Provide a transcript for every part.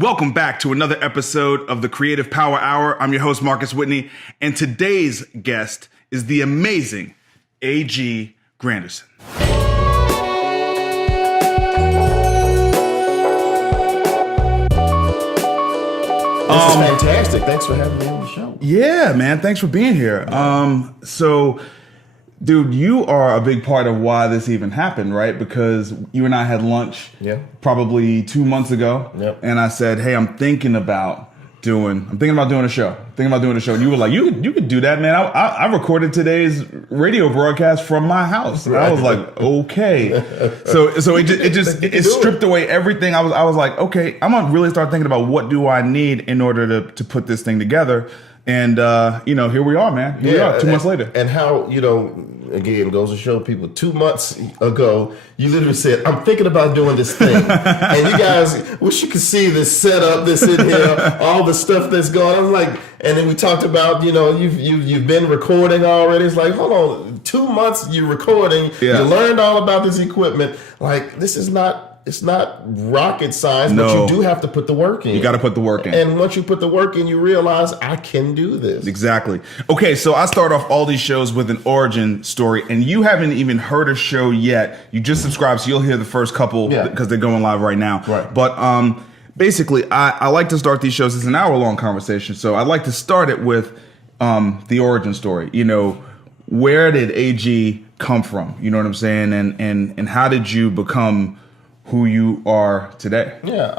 Welcome back to another episode of the Creative Power Hour. I'm your host, Marcus Whitney, and today's guest is the amazing A.G. Granderson. This is fantastic. Thanks for having me on the show. Yeah, man. Thanks for being here. Dude, you are a big part of why this even happened, right? Because you and I had lunch probably 2 months ago. Yep. And I said, hey, I'm thinking about doing a show. And you were like, you could do that, man. I recorded today's radio broadcast from my house. And I was like, okay. So it stripped away everything. I was like, okay, I'm gonna really start thinking about what do I need in order to put this thing together. And, here we are, man. Here we are, 2 months later. And how, again, goes to show people 2 months ago, you literally said, I'm thinking about doing this thing. And you guys, wish you could see this setup, this in here, all the stuff that's going on. Like, and then we talked about, you've been recording already. It's like, hold on, 2 months you're recording. Yeah. You learned all about this equipment. Like, it's not rocket science, but you do have to put the work in. You got to put the work in. And once you put the work in, you realize I can do this. Exactly. Okay, so I start off all these shows with an origin story, and you haven't even heard a show yet. You just subscribed, so you'll hear the first couple because they're going live right now. Right. But basically, I like to start these shows. It's an hour-long conversation, so I'd like to start it with the origin story. Where did AG come from? You know what I'm saying? And how did you become who you are today? Yeah,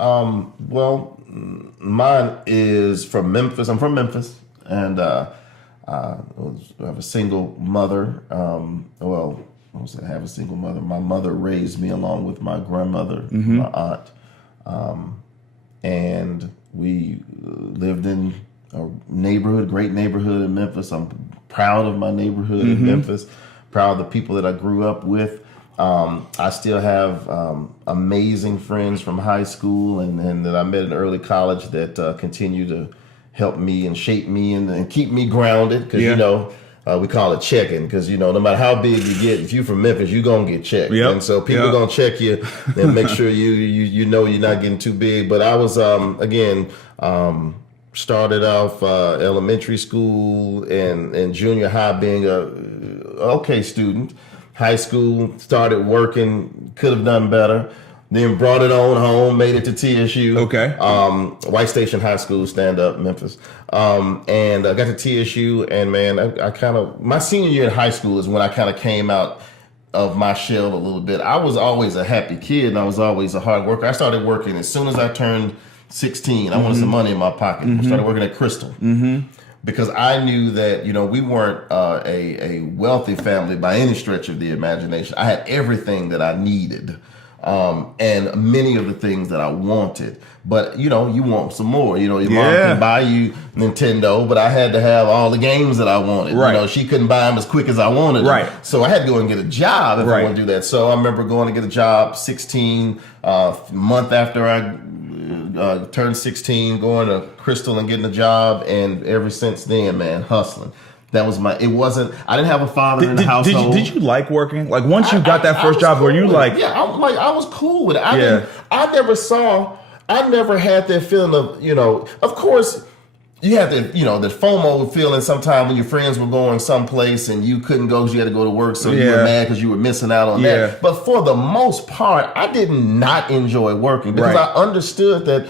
well, mine is from Memphis. I'm from Memphis, and I have a single mother. I have a single mother. My mother raised me along with my grandmother, my aunt, and we lived in a great neighborhood in Memphis. I'm proud of my neighborhood in Memphis, proud of the people that I grew up with. I still have amazing friends from high school and that I met in early college that continue to help me and shape me and keep me grounded. Because, we call it checking. Because, no matter how big you get, if you're from Memphis, you're going to get checked. Yep. And so people going to check you and make sure you know you're not getting too big. But I was, started off elementary school and junior high being a okay student. High school, started working, could have done better. Then brought it on home, made it to TSU. Okay. White Station High School, stand up, Memphis. And I got to TSU, and man, I kind of, my senior year in high school is when I kind of came out of my shell a little bit. I was always a happy kid, and I was always a hard worker. I started working as soon as I turned 16. I wanted some money in my pocket. I started working at Crystal. Because I knew that, we weren't a wealthy family by any stretch of the imagination. I had everything that I needed and many of the things that I wanted. But, you want some more. Your mom can buy you Nintendo, but I had to have all the games that I wanted. Right. She couldn't buy them as quick as I wanted them. Right. So I had to go and get a job if I wanted to do that. So I remember going to get a job 16, month after I turned 16, going to Crystal and getting a job, and ever since then, man, hustling. That was I didn't have a father in the household. Did you like working? Like once you got that first job, cool were you like? Yeah, I was cool with it. I never had that feeling of, of course, you have the FOMO feeling sometime when your friends were going someplace and you couldn't go because you had to go to work, so you were mad because you were missing out on that. But for the most part, I did not enjoy working because I understood that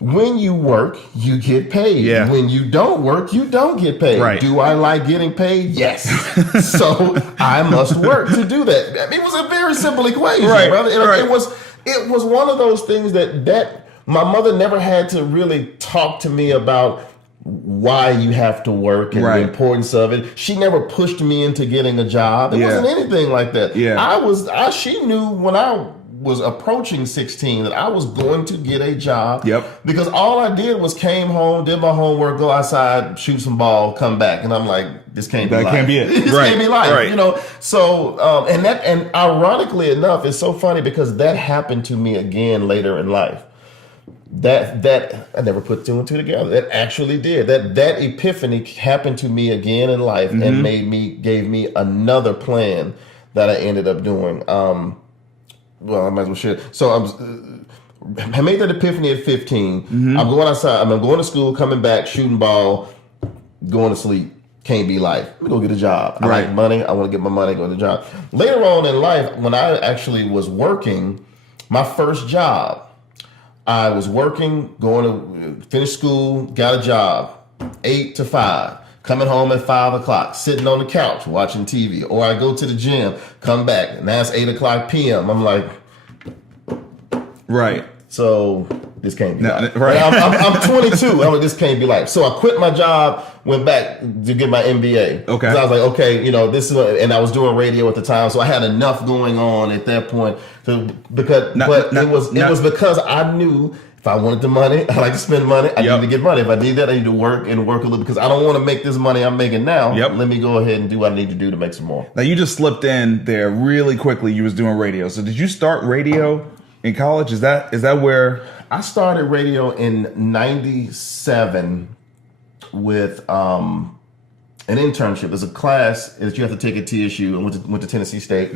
when you work, you get paid. Yeah. When you don't work, you don't get paid. Right. Do I like getting paid? Yes. So I must work to do that. I mean, it was a very simple equation, brother. And it was one of those things that my mother never had to really talk to me about why you have to work and the importance of it. She never pushed me into getting a job. It wasn't anything like that. Yeah. She knew when I was approaching 16 that I was going to get a job. Yep. Because all I did was came home, did my homework, go outside, shoot some ball, come back. And I'm like, this can't be life. That can't be it. This can't be life. Right. So, and ironically enough, it's so funny because that happened to me again later in life. That I never put two and two together. That actually did. That epiphany happened to me again in life and gave me another plan that I ended up doing. Well, I might as well share. So I made that epiphany at 15. I'm going outside. I'm going to school, coming back, shooting ball, going to sleep. Can't be life. Let me go get a job. I like money. I want to get my money, go to a job. Later on in life, when I actually was working, my first job, I was working, going to finish school, got a job, 8 to 5. Coming home at 5 o'clock, sitting on the couch watching TV. Or I go to the gym, come back, now it's 8 o'clock p.m. I'm like, right. So this can't be life. Right. I'm 22. I'm like, this can't be life. So I quit my job, went back to get my MBA. Okay. So I was like, okay, this is, and I was doing radio at the time, so I had enough going on at that point. It was because I knew if I wanted the money, I like to spend money. I need to get money. If I need that, I need to work a little because I don't want to make this money I'm making now. Let me go ahead and do what I need to do to make some more. Now you just slipped in there really quickly. You was doing radio. So did you start radio in college? Is that where I started radio in '97 with an internship? There's a class that you have to take at TSU, and went to Tennessee State.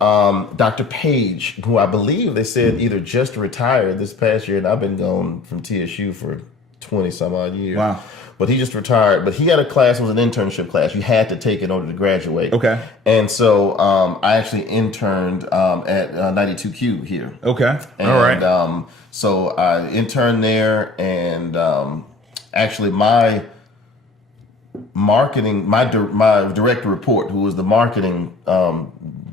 Dr. Page, who I believe they said either just retired this past year, and I've been gone from TSU for 20 some odd years. Wow. But he just retired. But he got a class, it was an internship class. You had to take it in order to graduate. Okay. And so I actually interned at 92Q here. Okay. And, all right. So I interned there, and actually my direct report, who was the marketing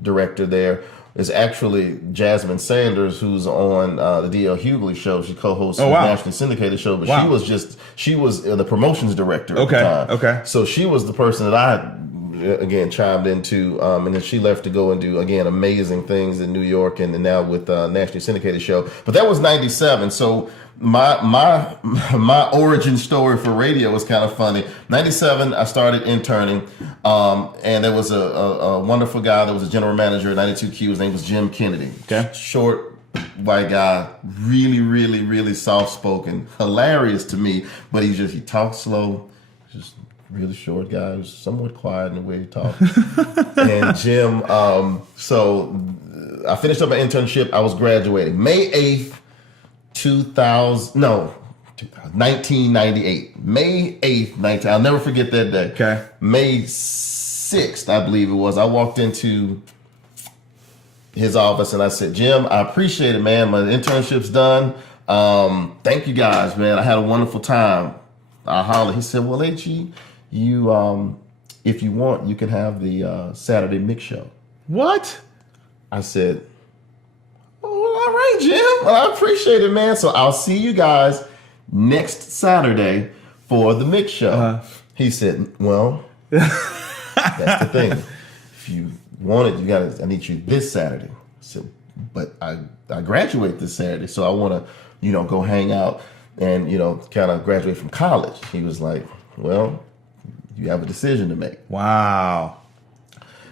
director there, is actually Jasmine Sanders, who's on the D.L. Hughley show. She co-hosts the nationally syndicated show, but she was the promotions director at the time. Okay. So she was the person that I again chimed into, and then she left to go and do again amazing things in New York, and now with nationally syndicated show. But that was '97. So my origin story for radio was kind of funny. '97, I started interning, and there was a wonderful guy that was a general manager at 92Q. His name was Jim Kennedy. Okay. Short, white guy, really, really, really soft-spoken, hilarious to me, but he talks slow, just really short guy, who's somewhat quiet in the way he talks. And Jim, so I finished up my internship. I was graduating May 8th, 1998. May 8th, I'll never forget that day. Okay. May 6th, I believe it was. I walked into his office and I said, Jim, I appreciate it, man. My internship's done. Thank you guys, man. I had a wonderful time. I hollered. He said, well, HE, you, if you want, you can have the Saturday mix show. What? I said, all right, Jim. Well, I appreciate it, man. So I'll see you guys next Saturday for the mix show. He said, well, that's the thing. If you want it, I need you this Saturday. I said, but I graduate this Saturday, so I want to, go hang out and, kind of graduate from college. He was like, well, you have a decision to make. Wow.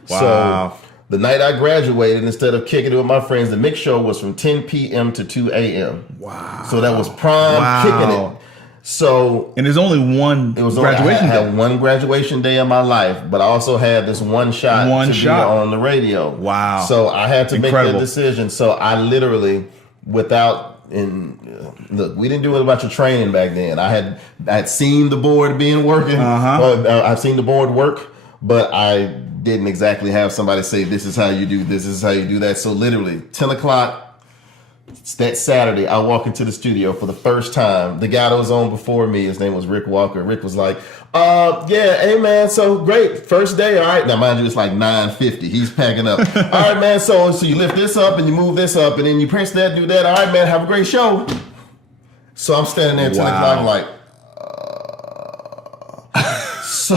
So the night I graduated, instead of kicking it with my friends, the mix show was from 10 p.m. to 2 a.m. Wow. So that was prime kicking it. So and there's only one graduation day. I had one graduation day in my life, but I also had this one shot be on the radio. Wow. So I had to make that decision. So I literally, look, we didn't do it about your training back then. I had seen the board working. I've seen the board work, but I didn't exactly have somebody say, this is how you do this is how you do that. So literally 10 o'clock that Saturday, I walk into the studio for the first time. The guy that was on before me, his name was Rick Walker. Rick was like, hey man, so great, first day, all right. Now mind you, it's like 9:50. He's packing up. All right, man, so you lift this up and you move this up and then you press that, do that. All right, man, have a great show. So I'm standing there at 10 o'clock, I'm like, so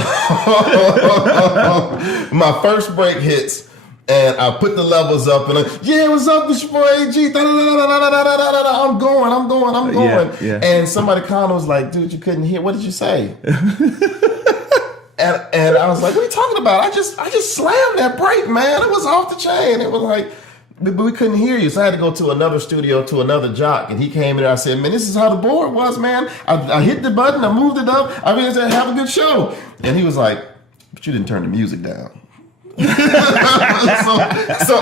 my first break hits and I put the levels up and what's up, it's your boy AG. I'm going. Yeah. And somebody called and was like, dude, you couldn't hear. What did you say? and I was like, what are you talking about? I just slammed that break, man. It was off the chain. It was like, but we couldn't hear you. So I had to go to another studio, to another jock. And he came in and I said, man, this is how the board was, man. I hit the button, I moved it up. I mean, I said, have a good show. And he was like, but you didn't turn the music down. so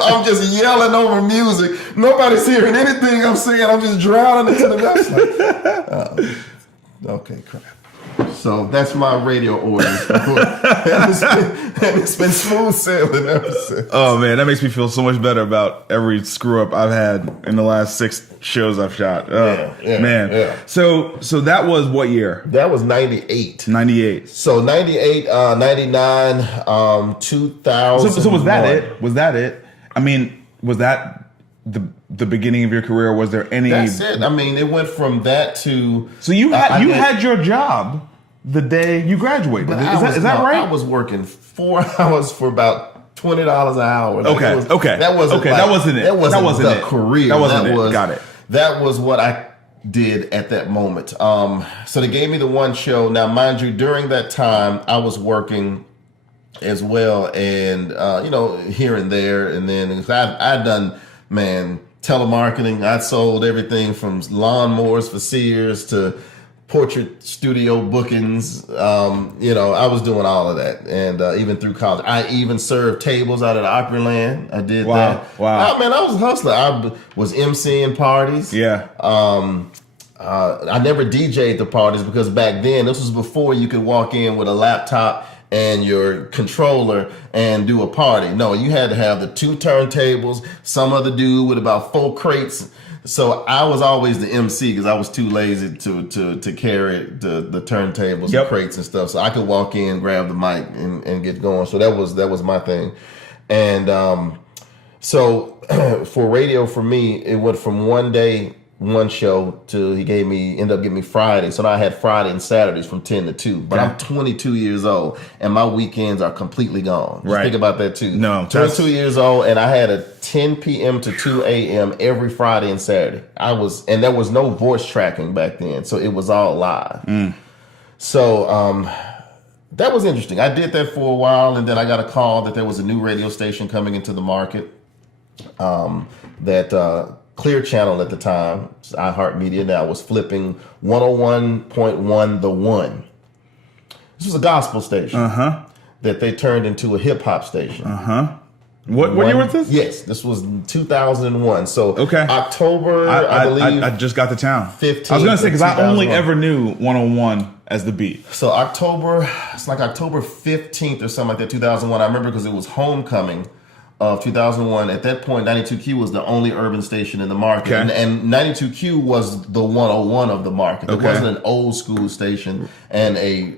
I'm just yelling over music. Nobody's hearing anything I'm saying. I'm just drowning into the mess. Okay, crap. So that's my radio origin. and it's been smooth sailing ever since. Oh man, that makes me feel so much better about every screw up I've had in the last 6 shows I've shot. Man. Yeah. So that was what year? That was 98. 98. So 98, 99, 2000. So was that it? Was that it? I mean, was that the beginning of your career? Was there any? That's it. I mean, it went from that to. So you had your job the day you graduated. Is that right? I was working 4 hours for about $20 an hour. Okay. That wasn't it. That wasn't the career. That wasn't it. Got it. That was what I did at that moment. So they gave me the one show. Now, mind you, during that time, I was working as well, and here and there, and then I'd done, telemarketing. I sold everything from lawnmowers for Sears to portrait studio bookings. I was doing all of that, and even through college, I even served tables out at Opryland. I did that. Wow! Oh, man, I was a hustler. I was emceeing parties. Yeah. I never DJ'd the parties because back then, this was before you could walk in with a laptop and your controller and do a party. No, you had to have the 2 turntables, some other dude with about 4 crates. So I was always the MC because I was too lazy to carry the turntables and crates and stuff. So I could walk in, grab the mic, and get going. So that was my thing. And so for radio, for me, it went from one day, one show to ended up giving me Friday. So now I had Friday and Saturdays from 10 to 2. But I'm 22 years old and my weekends are completely gone. Just think about that too. No. 22 years old and I had a 10 p.m. to 2 a.m. every Friday and Saturday. And there was no voice tracking back then. So it was all live. So that was interesting. I did that for a while and then I got a call that there was a new radio station coming into the market that Clear Channel at the time, iHeartMedia now, was flipping 101.1 The One. This was a gospel station that they turned into a hip hop station. What year was this? Yes, this was 2001. So okay. October, I believe. I just got to town. 15. I was going to say, because I only ever knew 101 as the beat. So it's like October 15th or something like that, 2001. I remember because it was homecoming of 2001. At that point, 92Q was the only urban station in the market. Okay. And 92Q was the 101 of the market. It wasn't an old school station and a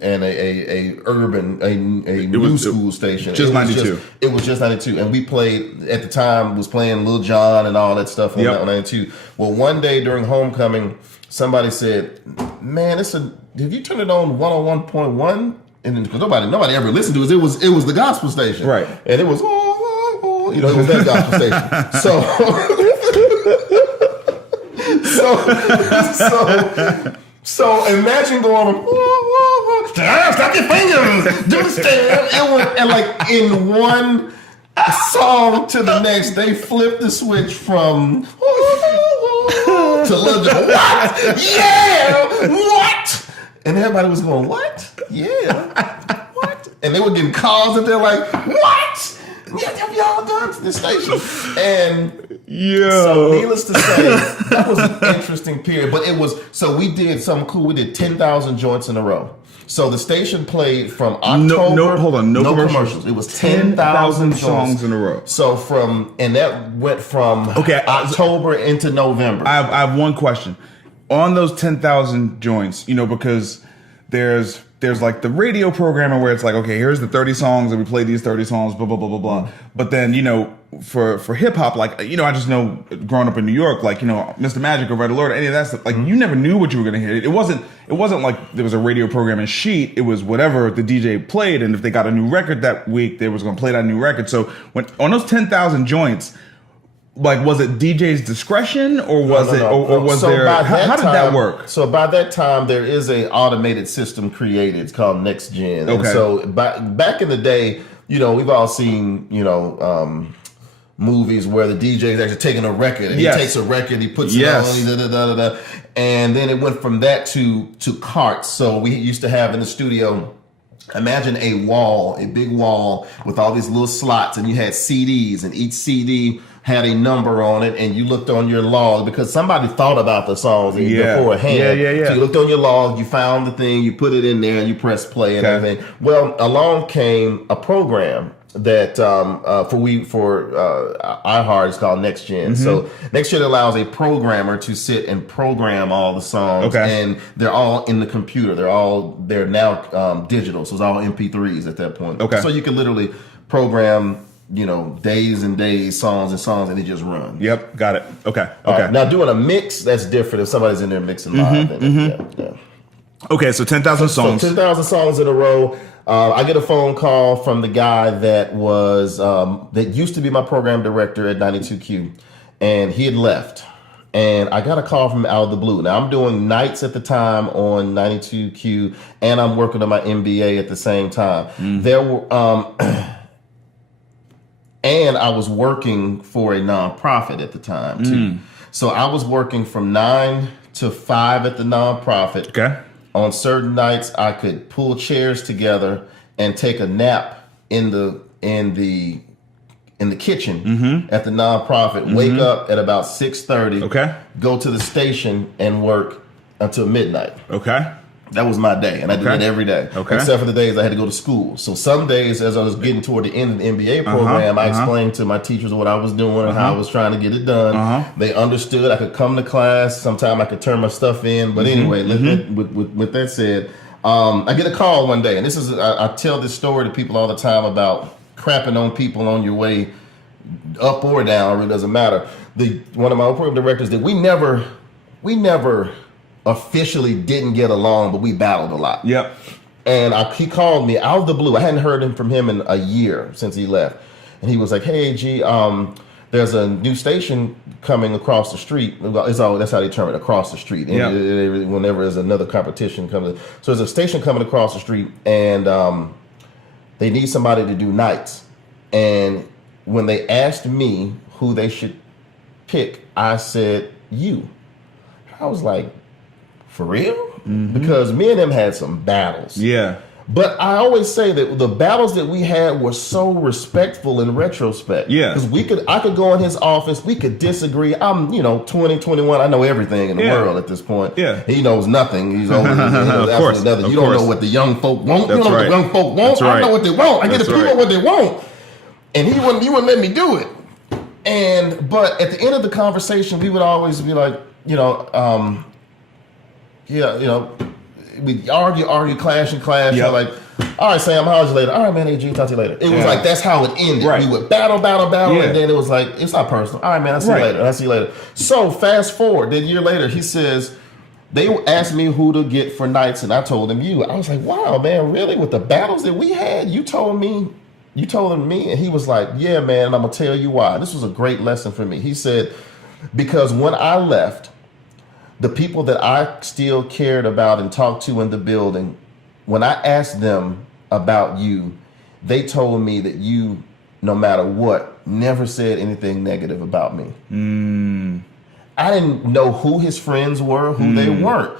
new school station. Just 92. It was just 92. And we played, at the time, was playing Lil Jon and all that stuff on 92. Well, one day during homecoming, somebody said, man, did you turn it on 101.1? And because nobody ever listened to it. It was the gospel station. Right. And it was, it was that gospel station. So imagine going, stop your fingers, do the stand. It went, and like in one song to the next, they flipped the switch from to Lil Jon. What? Yeah, what? And everybody was going, what? Yeah, what? And they were getting calls and they're like, what? Yeah, have y'all done to the station? And so needless to say, that was an interesting period. But we did something cool. We did 10,000 joints in a row. So the station played from October. No commercials. It was 10,000 songs in a row. So that went from October into November. I have one question. On those 10,000 joints, because there's like the radio programming where it's like, okay, here's the 30 songs and we play these 30 songs, blah, blah, blah, blah, blah. But then, for hip hop, like, I just know growing up in New York, like, Mr. Magic or Red Alert, any of that stuff, like you never knew what you were going to hear. It wasn't like there was a radio programming sheet. It was whatever the DJ played. And if they got a new record that week, they was going to play that new record. So on those 10,000 joints, like, was it DJ's discretion or was how did that work? So by that time, there is a automated system created. It's called Next Gen. Okay. And so back in the day, we've all seen, movies where the DJ is actually taking a record and he takes a record, he puts it on, and then it went from that to carts. So we used to have in the studio Imagine a big wall with all these little slots, and you had CDs, and each CD had a number on it, and you looked on your log because somebody thought about the songs beforehand. Yeah. So you looked on your log, you found the thing, you put it in there, and you press play and everything. Well, along came a program that for iHeart is called Next Gen. So Next Gen allows a programmer to sit and program all the songs, and they're all in the computer. They're now digital, so it's all MP3s at that point. So you can literally program, days and days, songs and songs, and it just runs. Yep, got it. Okay. Now doing a mix, that's different if somebody's in there mixing live. Okay, so 10,000 songs. So 10,000 songs in a row. I get a phone call from the guy that was that used to be my program director at 92Q, and he had left. And I got a call from out of the blue. Now I'm doing nights at the time on 92Q, and I'm working on my MBA at the same time. There were, and I was working for a nonprofit at the time too. So I was working from 9 to 5 at the nonprofit. Okay. On certain nights, I could pull chairs together and take a nap in the kitchen at the nonprofit. Wake up at about 6:30. Okay. Go to the station and work until midnight. Okay. That was my day, and I did it every day. Okay. Except for the days I had to go to school. So some days, as I was getting toward the end of the MBA program, I explained to my teachers what I was doing and how I was trying to get it done. They understood. I could come to class. Sometimes I could turn my stuff in. But anyway, with that said, I get a call one day, and this is I tell this story to people all the time about crapping on people on your way up or down. It really doesn't matter. One of my program directors that we never officially didn't get along, but we battled a lot. Yep. And he called me out of the blue. I hadn't heard from him in a year since he left. And he was like, "Hey, G, there's a new station coming across the street." That's how they term it, across the street. And whenever there's another competition coming. So there's a station coming across the street, and they need somebody to do nights. And when they asked me who they should pick, I said, "You." I was like, "For real?" Because me and him had some battles. Yeah. But I always say that the battles that we had were so respectful in retrospect. Yeah. Because I could go in his office, we could disagree. I'm, 20, 21. I know everything in the world at this point. Yeah. He knows nothing. He's older. He knows absolutely nothing. You don't know what the young folk want. You don't know what the young folk want. I know what they want. I get the people what they want. And he wouldn't let me do it. But at the end of the conversation, we would always be like, we argue, clash. Yep. Like, all right, Sam, I'll holler you later. All right, man, AG, talk to you later. It was like, that's how it ended. Right. We would battle, and then it was like, it's not personal. All right, man, I'll see you later. So fast forward, then a year later, he says, they asked me who to get for nights, and I told him you. I was like, wow, man, really? With the battles that we had, you told him me? And he was like, yeah, man, and I'm going to tell you why. This was a great lesson for me. He said, because when I left, the people that I still cared about and talked to in the building, when I asked them about you, they told me that you, no matter what, never said anything negative about me. I didn't know who his friends were, who they weren't.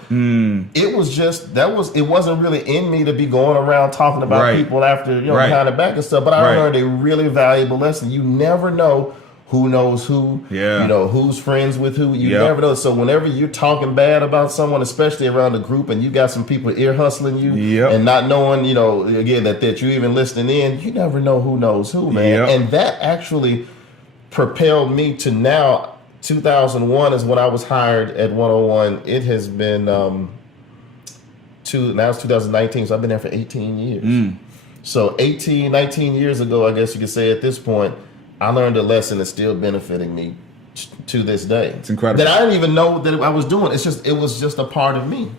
It was just, it wasn't really in me to be going around talking about people after, behind the back and stuff, but I learned a really valuable lesson. You never know who knows who, who's friends with who, you never know. So whenever you're talking bad about someone, especially around a group, and you got some people ear hustling you and not knowing, again, that you're even listening in, you never know who knows who, man. And that actually propelled me to now. 2001 is when I was hired at 101. It has been, now it's 2019, so I've been there for 18 years. So 18, 19 years ago, I guess you could say at this point, I learned a lesson that's still benefiting me to this day. It's incredible. That I didn't even know that I was doing. It was just a part of me.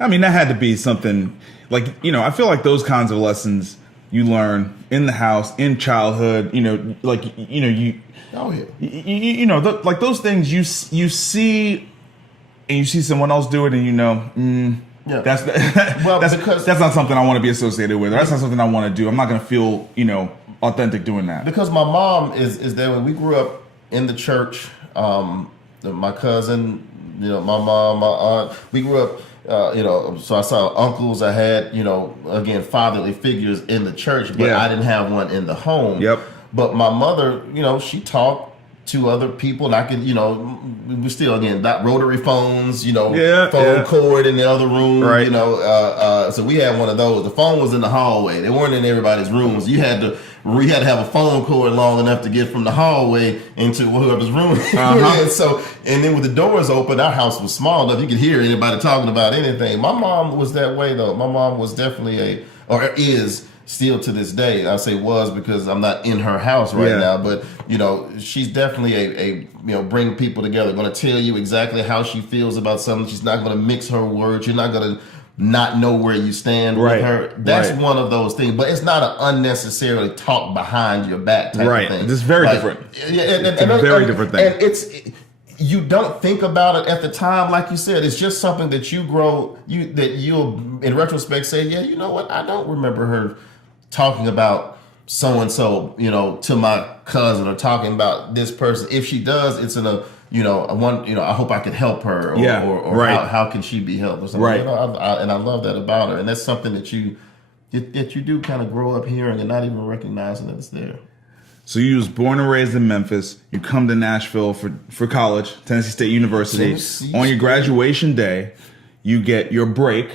I mean, that had to be something like, I feel like those kinds of lessons you learn in the house, in childhood, like those things you see, and you see someone else do it, and that's not something I want to be associated with. Or that's not something I want to do. I'm not going to feel, authentic doing that. Because my mom is there. When we grew up in the church, my cousin, my mom, my aunt, we grew up So I saw uncles. I had, again, fatherly figures in the church, but I didn't have one in the home. Yep. But my mother, she talked to other people, and I could, we still, again, not rotary phones, phone cord in the other room, right. So we had one of those. The phone was in the hallway. They weren't in everybody's rooms. You had to have a phone cord long enough to get from the hallway into whoever's room. And then with the doors open, our house was small enough you could hear anybody talking about anything. My mom was that way, though. My mom was definitely is still to this day. I say was because I'm not in her house right now, but she's definitely a bring people together. Going to tell you exactly how she feels about something. She's not going to mix her words. You're not going to not know where you stand with her. That's one of those things, but it's not an unnecessarily talk behind your back type of thing. It's very different. It's a very different thing. And you don't think about it at the time, like you said. It's just something that you'll in retrospect say, yeah, you know what? I don't remember her talking about so and so, to my cousin, or talking about this person. If she does, it's in a I hope I could help her, or how can she be helped, or something. Right. And I love that about her, and that's something that you do kind of grow up hearing and not even recognizing that it's there. So you was born and raised in Memphis. You come to Nashville for college, Tennessee State University. On your graduation day, you get your break.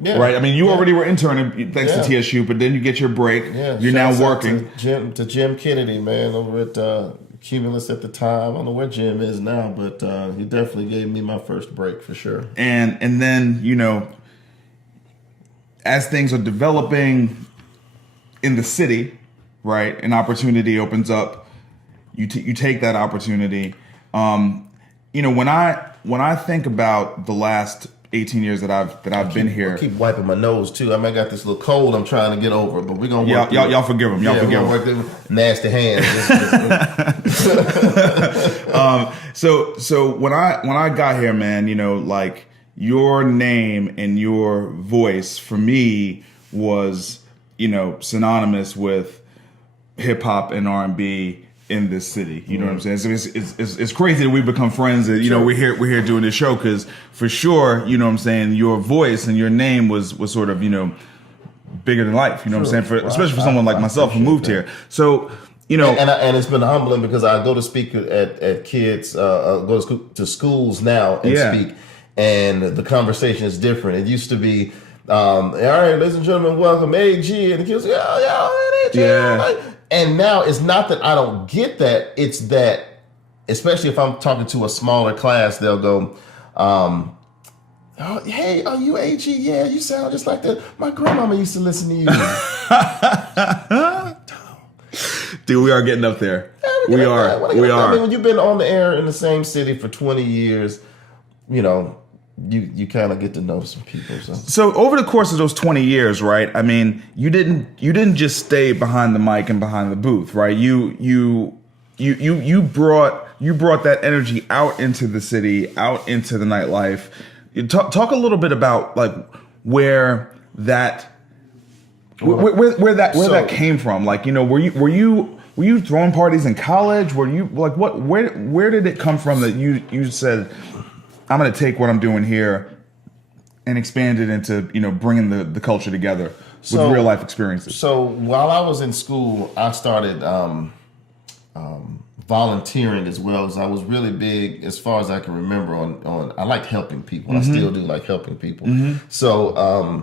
Yeah. Right. I mean, you already were interning thanks to TSU, but then you get your break. Yeah. You're now working. To Jim Kennedy, man, over at Cumulus at the time. I don't know where Jim is now, but he definitely gave me my first break for sure. And then, as things are developing in the city, right, an opportunity opens up. You take that opportunity. When I think about the last 18 years that I've been here. I keep wiping my nose too. I got this little cold I'm trying to get over, but we're gonna work. Y'all forgive him. Work them nasty hands. So when I got here, man, your name and your voice for me was synonymous with hip hop and R&B in this city. You know what I'm saying? So it's crazy that we become friends, and we're here doing this show, because for sure, your voice and your name was sort of bigger than life. You know what I'm saying? Especially for someone like myself who moved here. So and it's been humbling, because I go to speak at kids, go to schools now and speak, and the conversation is different. It used to be, all right, ladies and gentlemen, welcome AG, and the kids, AG. And now it's not that I don't get that. It's that, especially if I'm talking to a smaller class, they'll go, hey, are you AG? Yeah, you sound just like that. My grandmama used to listen to you. Dude, we are getting up there. We are. I mean, when you've been on the air in the same city for 20 years, you kind of get to know some people. So over the course of those 20 years, right? I mean, you didn't just stay behind the mic and behind the booth, right? You brought that energy out into the city, out into the nightlife. Talk a little bit about where that came from. Were you throwing parties in college? Were you where did it come from that you said, I'm going to take what I'm doing here and expand it into, bringing the culture together with real life experiences? So while I was in school, I started volunteering as well, as I was really big, as far as I can remember, on I liked helping people. I still do like helping people. So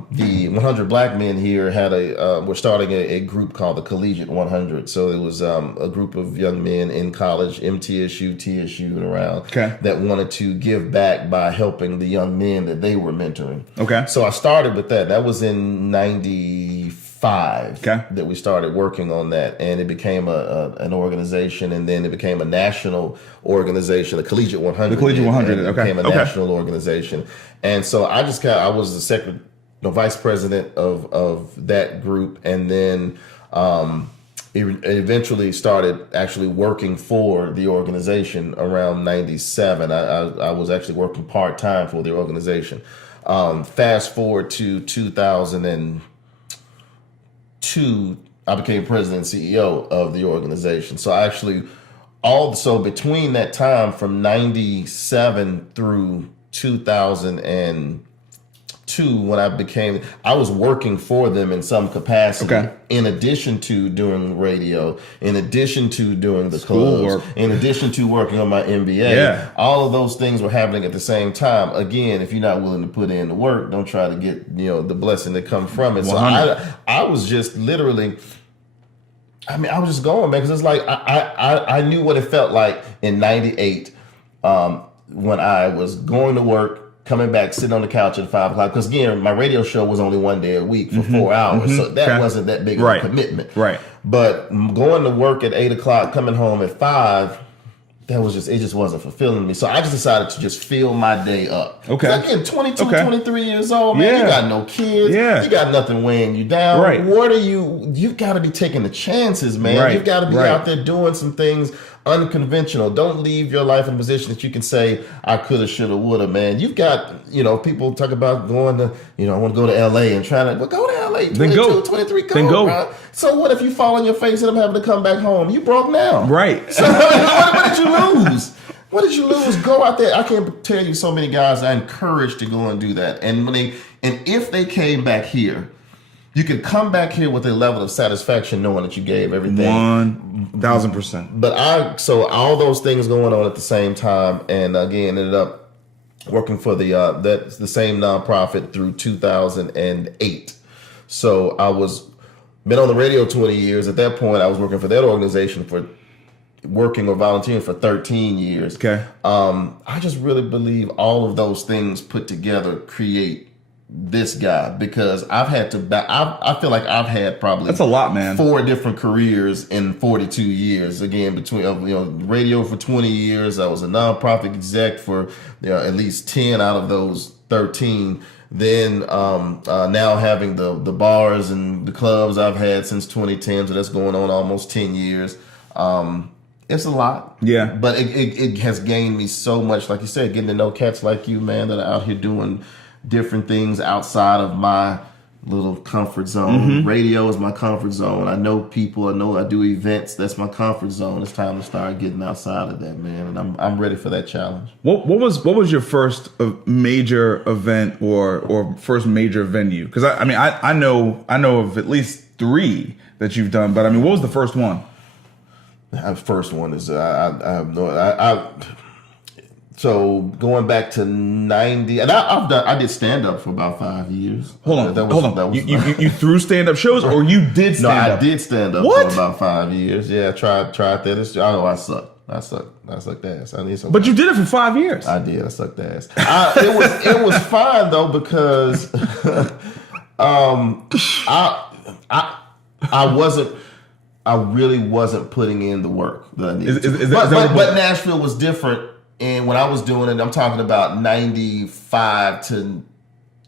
the 100 Black Men here had we're starting a group called the Collegiate 100. So it was a group of young men in college, MTSU, TSU, and around, that wanted to give back by helping the young men that they were mentoring. So I started with that. That was in 95 that we started working on that, and it became an organization, and then it became a national organization, the Collegiate 100. The Collegiate 100 became a national organization, and so I was the vice president of that group, and then it eventually started actually working for the organization around 97. I was actually working part-time for the organization. Fast forward to 2002, I became president and CEO of the organization. So I actually, between that time from 97 through 2005, 92 when I was working for them in some capacity, in addition to doing radio, in addition to doing the clubs, in addition to working on my MBA. Yeah. All of those things were happening at the same time. Again, if you're not willing to put in the work, don't try to get, the blessing that comes from it. So I was just literally, I was just going, man, because it's like I knew what it felt like in 98 when I was going to work, coming back, sitting on the couch at 5 o'clock. Because again, my radio show was only one day a week for 4 hours. So that wasn't that big of a commitment. Right. But going to work at 8 o'clock, coming home at 5, it just wasn't fulfilling me. So I just decided to just fill my day up. Okay. Again, 22, 23 years old, man. You got no kids. Yeah. You got nothing weighing you down. Right. You've got to be taking the chances, man. Right. You've got to be out there doing some things unconventional. Don't leave your life in a position that you can say, I coulda, shoulda, woulda, man. You've got, people talk about going to, I want to go to LA and try to, go to LA. 22, 23, go. Bro. So what if you fall on your face and I'm having to come back home? You broke now. Right. So what did you lose? What did you lose? Go out there. I can't tell you so many guys I encourage to go and do that. And if they came back here, you could come back here with a level of satisfaction knowing that you gave everything. 1,000%. But so all those things going on at the same time, and again ended up working for the same nonprofit through 2008. So I been on the radio 20 years. At that point, I was working for that organization working or volunteering for 13 years. Okay. I just really believe all of those things put together create this guy, because I feel like I've had probably, that's a lot, man, 4 different careers in 42 years. Again, between radio for 20 years, I was a nonprofit exec for at least 10 out of those 13. Then now having the bars and the clubs I've had since 2010, so that's going on almost 10 years. It's a lot. Yeah. But it has gained me so much, like you said, getting to know cats like you, man, that are out here doing different things outside of my little comfort zone. Radio is my comfort zone. I know people. I know I do events. That's my comfort zone. It's time to start getting outside of that, man. And I'm ready for that challenge. What was your first major event or first major venue? Because I know of at least 3 that you've done, but what was the first one? The first one is I have no. So going back to 90, and I did stand up for about 5 years. Hold on. You threw stand up shows, or you did stand up? No, I did stand up for about 5 years. Yeah, I tried that. I know I sucked. I sucked ass. I need some. But you did it for 5 years. I did. I sucked ass. It was fine though, because I really wasn't putting in the work that I needed. But Nashville was different. And when I was doing it, I'm talking about 95 to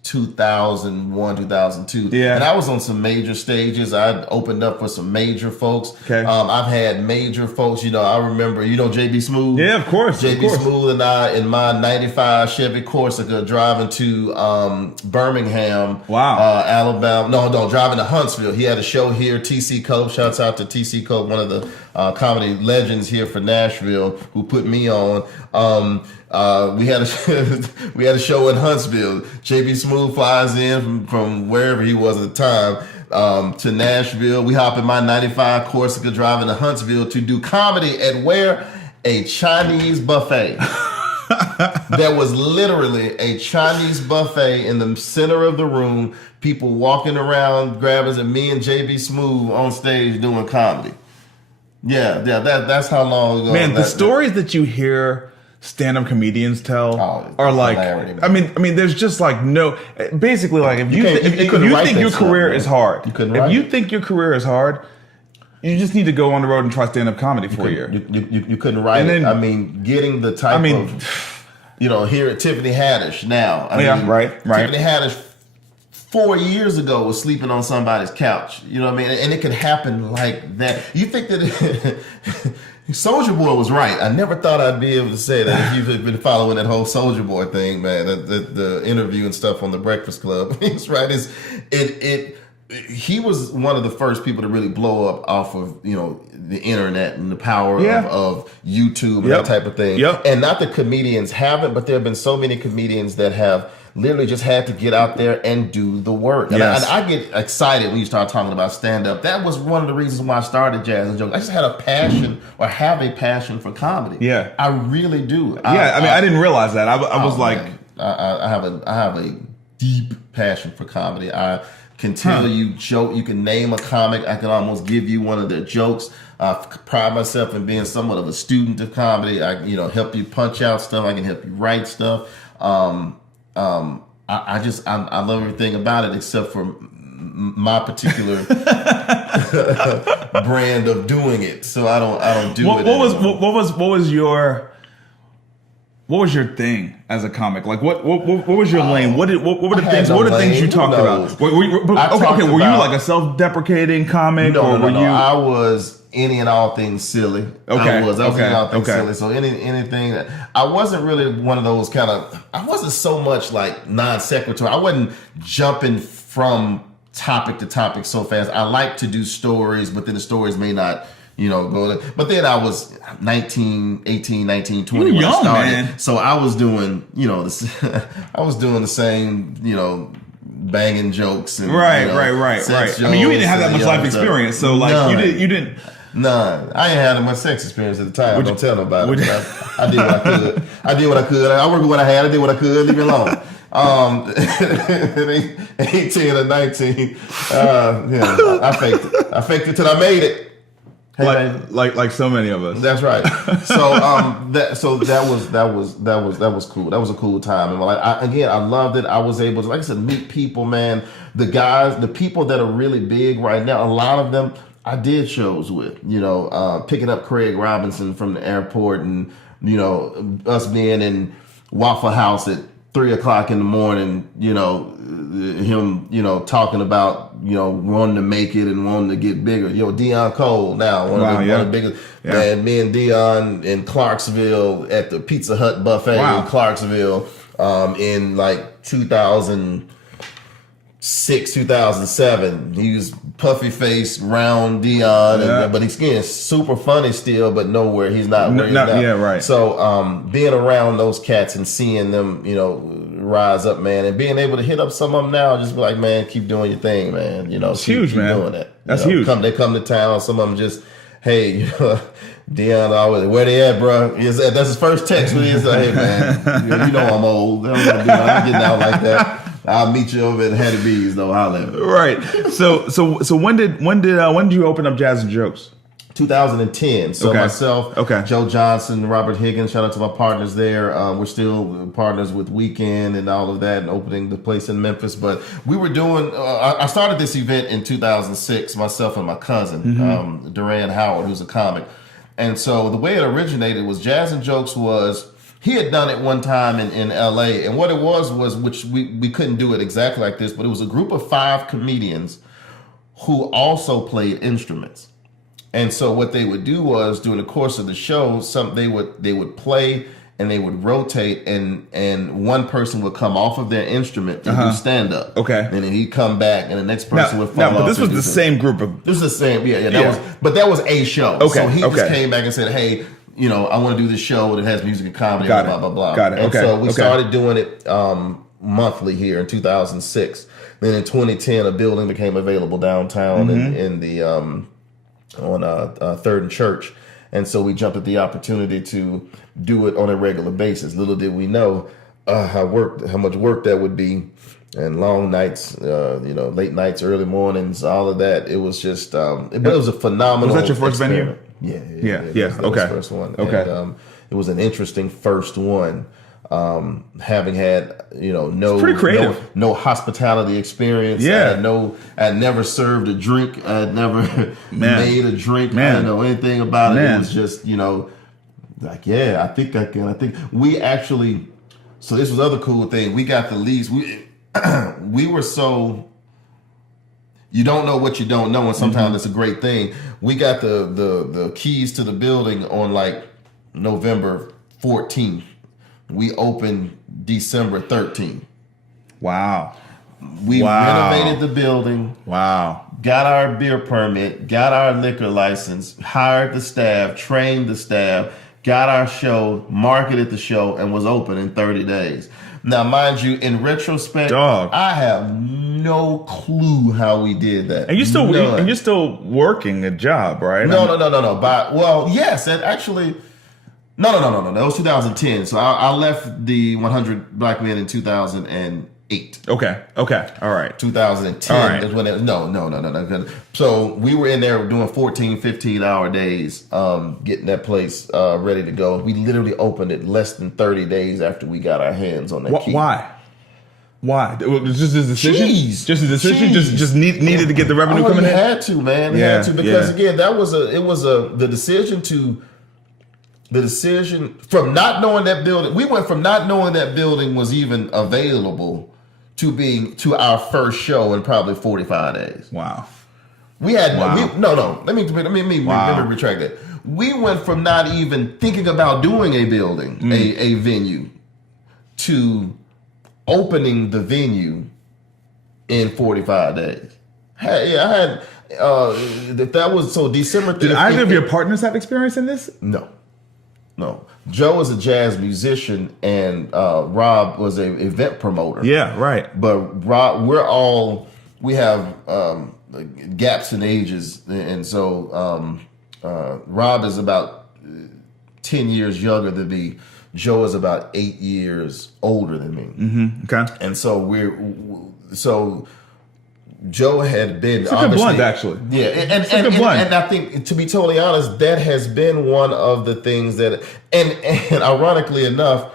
2001, 2002. Yeah. And I was on some major stages. I opened up for some major folks. Okay. I've had major folks. I remember, JB Smooth. Yeah, of course. JB Smooth and I, in my 95 Chevy Corsica, driving to Birmingham, Alabama. No, driving to Huntsville. He had a show here, TC Cope. Shouts out to TC Cope, one of the comedy legends here for Nashville, who put me on. We had a show in Huntsville. JB Smooth flies in from wherever he was at the time to Nashville. We hop in my 95 Corsica driving to Huntsville to do comedy at where? A Chinese buffet. There was literally a Chinese buffet in the center of the room. People walking around grabbing, and me and JB Smooth on stage doing comedy. Yeah, that's how long ago. Man, the stories that you hear stand-up comedians tell are like, there's just like no, basically like if you think your career is hard, you think your career is hard, you just need to go on the road and try stand-up comedy for a year. You couldn't write it. Getting the type of, here at Tiffany Haddish now. Right. Tiffany Haddish 4 years ago was sleeping on somebody's couch. You know what I mean? And it could happen like that. You think that Soulja Boy was right. I never thought I'd be able to say that if you've been following that whole Soulja Boy thing, man, the interview and stuff on the Breakfast Club. He's right. He was one of the first people to really blow up off of, the internet and the power of YouTube and that type of thing. Yep. And not that comedians haven't, but there have been so many comedians that have literally just had to get out there and do the work. And I get excited when you start talking about stand-up. That was one of the reasons why I started Jazz and Jokes. I just had a passion or have a passion for comedy. Yeah. I really do. I didn't realize that. I was like... Man. I have a deep passion for comedy. I can tell you joke. You can name a comic. I can almost give you one of their jokes. I pride myself in being somewhat of a student of comedy. I help you punch out stuff. I can help you write stuff. I love everything about it except for my particular brand of doing it. So I don't do it. What was your thing as a comic? Like what was your lane? What were the things? What were the things you talked about? Were you like a self-deprecating comic? No. I was any and all things silly. Okay. I was any and all things silly. So anything that I wasn't really one of those kind of. I wasn't so much like non sequitur. I wasn't jumping from topic to topic so fast. I like to do stories, but then the stories may not. Go there. But then I was 18, 19, 20 when I started. Man. So I was doing, I was doing the same, banging jokes and right. I mean, you didn't have that much life experience, so like you didn't. None. I ain't had much sex experience at the time. Don't tell nobody. I did what I could. I worked with what I had. I did what I could. Leave me alone. 18 or 19. I faked it till I made it. Hey, like so many of us. That's right. So that was cool. That was a cool time. And I loved it. I was able to, like I said, meet people, man. The people that are really big right now, a lot of them I did shows with. Picking up Craig Robinson from the airport, and us being in Waffle House at 3:00 in the morning, him, talking about, wanting to make it and wanting to get bigger. Dion Cole now, one of the biggest. Yeah. Man, me and Dion in Clarksville at the Pizza Hut buffet in Clarksville in like 2006, 2007. He was puffy faced, round Dion, but his skin is super funny still, but nowhere. He's not where he's now. Yeah, right. So being around those cats and seeing them, rise up, man, and being able to hit up some of them now, just be like, man, keep doing your thing, man. It's huge, man. Doing that. That's huge. They come to town. Some of them just, hey, Dion always, where they at, bro? That's his first text when he's like, hey, man, I'm old. I'm getting out like that. I'll meet you over at Hattie B's, though. Holla at me. Right. So when did you open up Jazz and Jokes? 2010. So myself, Joe Johnson, Robert Higgins, shout out to my partners there. We're still partners with Weekend and all of that, and opening the place in Memphis. But we were doing, I started this event in 2006, myself and my cousin, Duran Howard, who's a comic. And so the way it originated was Jazz and Jokes was, he had done it one time in LA. And what it was which we couldn't do it exactly like this, but it was a group of 5 comedians who also played instruments. And so what they would do was, during the course of the show, they would play and they would rotate, and one person would come off of their instrument and do stand up. Okay, and then he'd come back, and the next person would fall off. But this was the same group of. This was the same, that was a show. Okay, so he just came back and said, "Hey, I want to do this show that has music and comedy, blah blah blah." Got it. And so we started doing it monthly here in 2006. Then in 2010, a building became available downtown in the on 3rd and Church. And so we jumped at the opportunity to do it on a regular basis. Little did we know how much work that would be, and long nights, late nights, early mornings, all of that. It was just, but it was a phenomenal. Was that your first venue? Yeah. That was the first one. Okay. And, it was an interesting first one. Having had no hospitality experience. I had never served a drink. I had never made a drink. I didn't know anything about it. It was just I think I can. I think we actually. So this was other cool thing. We got the lease. We were so. You don't know what you don't know, and sometimes it's a great thing. We got the keys to the building on like November 14th. We opened December 13th. Wow. We renovated the building. Wow. Got our beer permit, got our liquor license, hired the staff, trained the staff, got our show, marketed the show, and was open in 30 days. Now, mind you, in retrospect, I have no clue how we did that. And you're still working a job, right? No. Yes, and actually, no. That was 2010. So I left the 100 Black Men in 2008. Okay. All right. 2010 All right. is when it, no. So we were in there doing 14, 15-hour days, getting that place ready to go. We literally opened it less than 30 days after we got our hands on that key. Why? It was just his decision? Just a decision? Just needed to get the revenue coming in? Had to, man. Had to, because again, the decision from not knowing that building. We went from not knowing that building was even available to our first show in probably 45 days. Wow. We had Let me retract that. We went from not even thinking about doing a building, a venue, to opening the venue in 45 days. Hey, I had that was so December. Did either of your partners have experience in this? No. Joe was a jazz musician, and Rob was an event promoter. Yeah, right. But Rob, we have gaps in ages, and so Rob is about 10 years younger than me. Joe is about 8 years older than me. Mm-hmm. Okay. And so Joe had been it's a good blend, actually. Yeah, and I think, to be totally honest, that has been one of the things that, and ironically enough,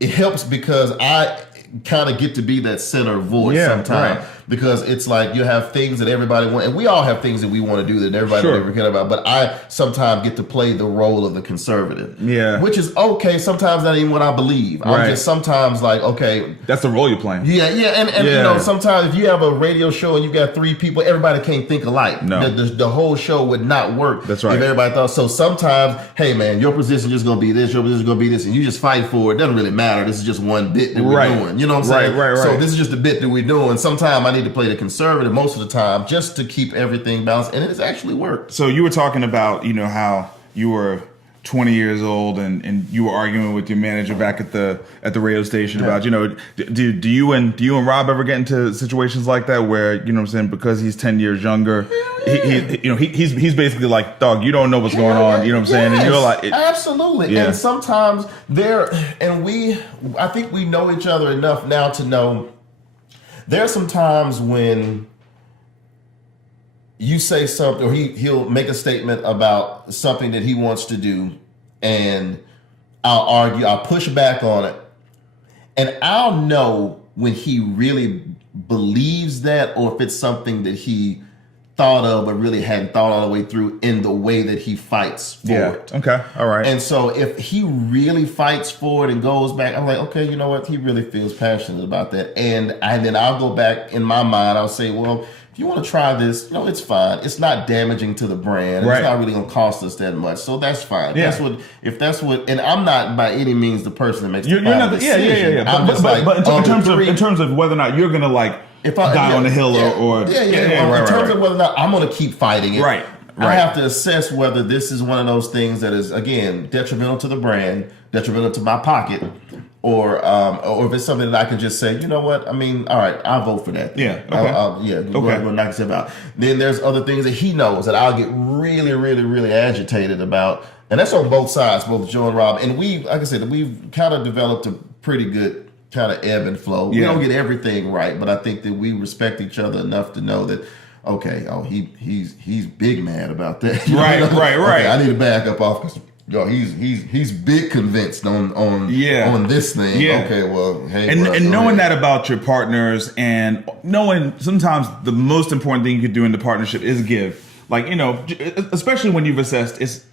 it helps because I kind of get to be that center voice sometimes, because it's like you have things that everybody wants, and we all have things that we want to do that everybody don't ever care about, but I sometimes get to play the role of the conservative, which is okay. Sometimes not even what I believe. I'm just sometimes like, okay, that's the role you're playing. And you know, sometimes if you have a radio show and you got 3 people, everybody can't think alike. No, the whole show would not work. That's right. If everybody thought so. Sometimes, hey man, your position is just gonna be this, your position is gonna be this, and you just fight for it. Doesn't really matter. This is just one bit that we're doing. You know what I'm saying? Right. So this is just a bit that we're doing. Sometimes I need to play the conservative most of the time just to keep everything balanced, and it has actually worked. So you were talking about, you know, how you were 20 years old and you were arguing with your manager back at the radio station about, you know, do you and Rob ever get into situations like that where, you know what I'm saying, because he's 10 years younger, he's basically like, dog, you don't know what's going on, you know what I'm saying? And you're like, absolutely. And sometimes I think we know each other enough now to know there are some times when you say something, or he'll make a statement about something that he wants to do, and I'll argue, I'll push back on it, and I'll know when he really believes that, or if it's something that he thought of but really hadn't thought all the way through in the way that he fights for it. Okay. All right. And so if he really fights for it and goes back, I'm like, okay, you know what? He really feels passionate about that. And then I'll go back in my mind. I'll say, well, if you want to try this, it's fine. It's not damaging to the brand. It's not really going to cost us that much. So that's fine. Yeah. If that's what, and I'm not by any means the person that makes the final decision. But in terms of whether or not you're going to die on the hill in terms of whether or not I'm going to keep fighting it. Right. I have to assess whether this is one of those things that is, again, detrimental to the brand, detrimental to my pocket, or if it's something that I can just say, you know what, I mean, all right, I'll vote for that. Yeah. Okay. Go knock yourself out. Then there's other things that he knows that I'll get really, really, really agitated about, and that's on both sides, both Joe and Rob. And like I said, we've kind of developed a pretty good kind of ebb and flow. We don't get everything right, but I think that we respect each other enough to know that, okay, he's big mad about that. Right. Okay, I need to back up off because he's big convinced on this thing. Yeah. Okay, well, hey, and knowing that about your partners, and knowing sometimes the most important thing you could do in the partnership is give. Like, especially when you've assessed, it's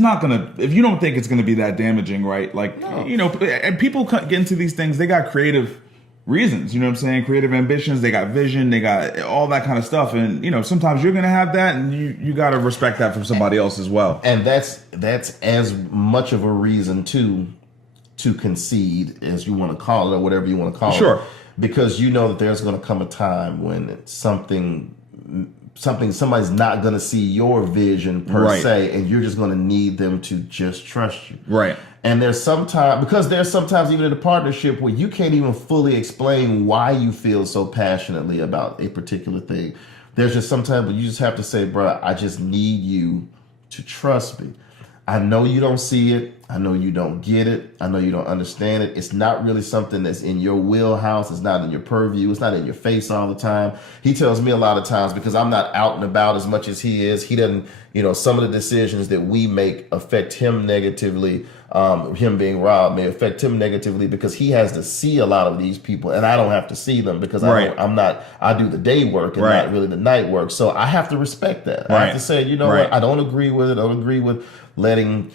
not gonna, if you don't think it's gonna be that damaging, right? Like, and people get into these things, they got creative reasons, you know what I'm saying? Creative ambitions, they got vision, they got all that kind of stuff. And, sometimes you're gonna have that, and you gotta respect that from somebody else as well. And that's as much of a reason to concede, as you want to call it, or whatever you want to call it. Sure. Because you know that there's gonna come a time when somebody's not going to see your vision per se, and you're just going to need them to just trust you. Right. And there's sometimes even in a partnership where you can't even fully explain why you feel so passionately about a particular thing. There's just sometimes where you just have to say, bro, I just need you to trust me. I know you don't see it. I know you don't get it. I know you don't understand it. It's not really something that's in your wheelhouse. It's not in your purview. It's not in your face all the time. He tells me a lot of times, because I'm not out and about as much as he is, he doesn't, some of the decisions that we make affect him negatively. Him being Rob may affect him negatively because he has to see a lot of these people and I don't have to see them because I do the day work and not really the night work. So I have to respect that. I have to say, what, I don't agree with it. I don't agree with letting,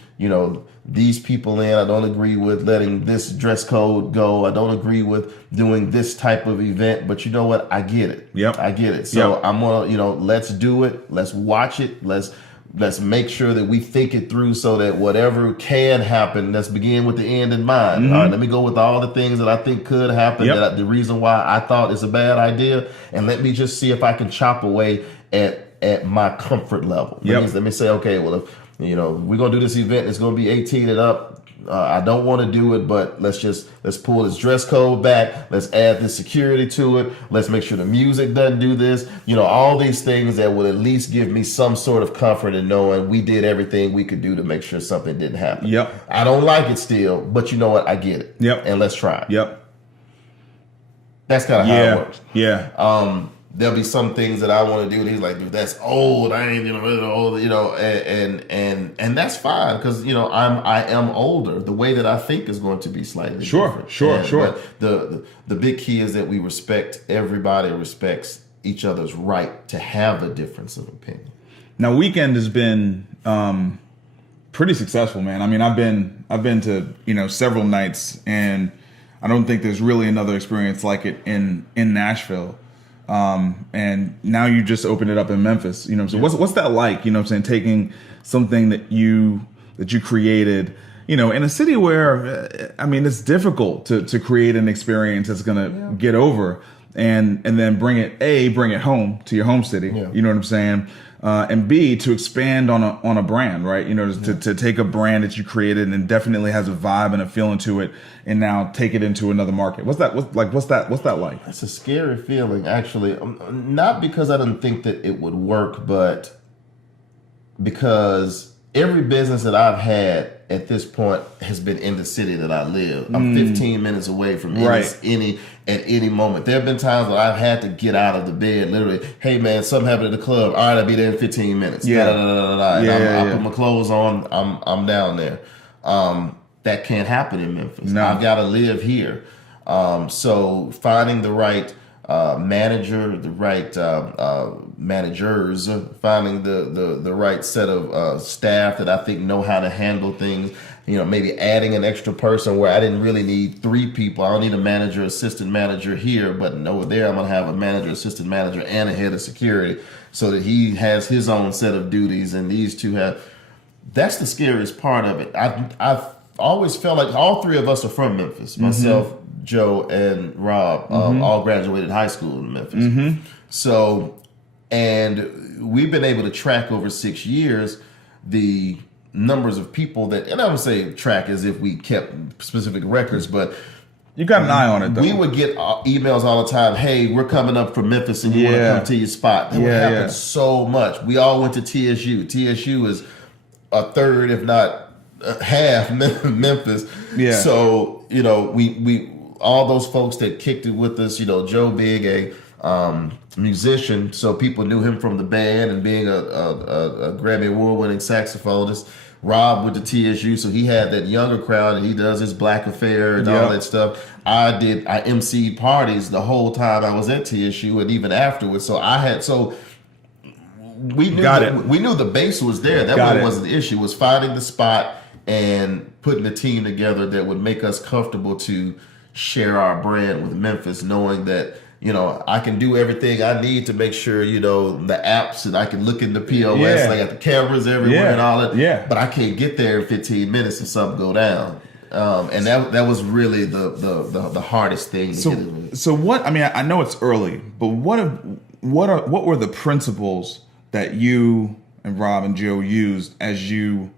these people in. I don't agree with letting this dress code go. I don't agree with doing this type of event, but you know what? I get it. Yep. I get it. So I'm going to, let's do it. Let's watch it. Let's make sure that we think it through so that whatever can happen, let's begin with the end in mind. Mm-hmm. All right, let me go with all the things that I think could happen, the reason why I thought it's a bad idea, and let me just see if I can chop away at my comfort level. Let me say, okay, well, if we're going to do this event, it's going to be 18 and up. I don't want to do it, but let's pull this dress code back. Let's add this security to it. Let's make sure the music doesn't do this. All these things that would at least give me some sort of comfort in knowing we did everything we could do to make sure something didn't happen. Yep. I don't like it still, but you know what? I get it. Yep. And let's try it. Yep. That's kind of how it works. Yeah. There'll be some things that I want to do, and he's like, dude, that's old. I ain't really old, and that's fine because I am older. The way that I think is going to be slightly different. Sure. But the big key is that we respect everybody, respects each other's right to have a difference of opinion. Now, Weekend has been pretty successful, man. I mean, I've been to several nights, and I don't think there's really another experience like it in Nashville. And now you just opened it up in Memphis, so what's that like, taking something that you created, in a city where, it's difficult to create an experience that's going to get over and then bring it home to your home city. You know what I'm saying? And B, to expand on a brand, right? To take a brand that you created and definitely has a vibe and a feeling to it, and now take it into another market. What's that like? It's a scary feeling, actually. Not because I didn't think that it would work, but because every business that I've had at this point has been in the city that I live. I'm 15 minutes away from any at any moment. There have been times when I've had to get out of the bed, literally, hey man, something happened at the club. All right, I'll be there in 15 minutes. I put my clothes on, I'm down there. That can't happen in Memphis. No. I've got to live here. So finding the right manager, the right managers, finding the right set of staff that I think know how to handle things. Maybe adding an extra person where I didn't really need 3 people. I don't need a manager, assistant manager here, but over there I'm going to have a manager, assistant manager, and a head of security so that he has his own set of duties and these two have. That's the scariest part of it. I've always felt like all 3 of us are from Memphis. Myself, Joe, and Rob all graduated high school in Memphis. So, and we've been able to track over 6 years the numbers of people that, and I would say track as if we kept specific records, but you got an eye on it, though. We would get emails all the time. Hey, we're coming up from Memphis and you want to come to your spot. That would happen so much. We all went to TSU. TSU is a third, if not half Memphis. Yeah. So, we all those folks that kicked it with us, Joe Big, a musician, so people knew him from the band and being a Grammy Award-winning saxophonist. Rob went to TSU, so he had that younger crowd, and he does his Black Affair and all that stuff. I emceed parties the whole time I was at TSU and even afterwards. So we knew the base was there. That wasn't the issue. It was finding the spot and putting a team together that would make us comfortable to share our brand with Memphis, knowing that I can do everything I need to make sure, the apps, and I can look in the POS. Yeah. I got the cameras everywhere and all that. Yeah. But I can't get there in 15 minutes if something go down. And that was really the hardest thing. So what? I mean, I know it's early, but what were the principles that you and Rob and Joe used as you